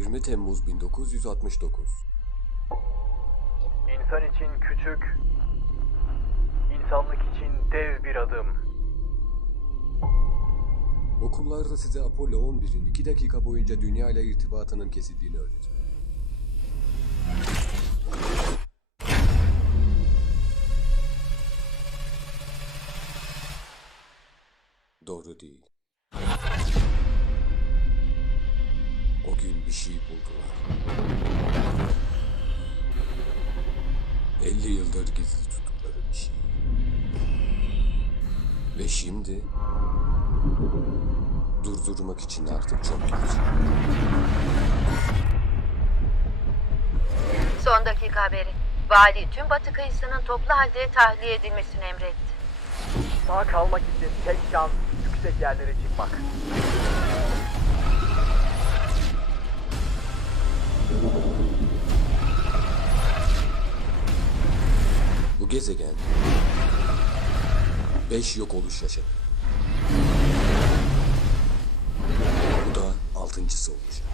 20 Temmuz 1969 İnsan için küçük, insanlık için dev bir adım. Okullarda size Apollo 11'in 2 dakika boyunca dünya ile irtibatının kesildiğini öğreteceğim. Doğru değil. Gün bir şey buldular. 50 yıldır gizli tuttukları bir şey. Ve şimdi durdurmak için artık çok geç. Son dakika haberi. Vali tüm batı kıyısının toplu halde tahliye edilmesini emretti. Sağ kalmak için tek şans yüksek yerlere çıkmak. Gezegen 5 yok oluş yaşadı. Bu da altıncısı olacak.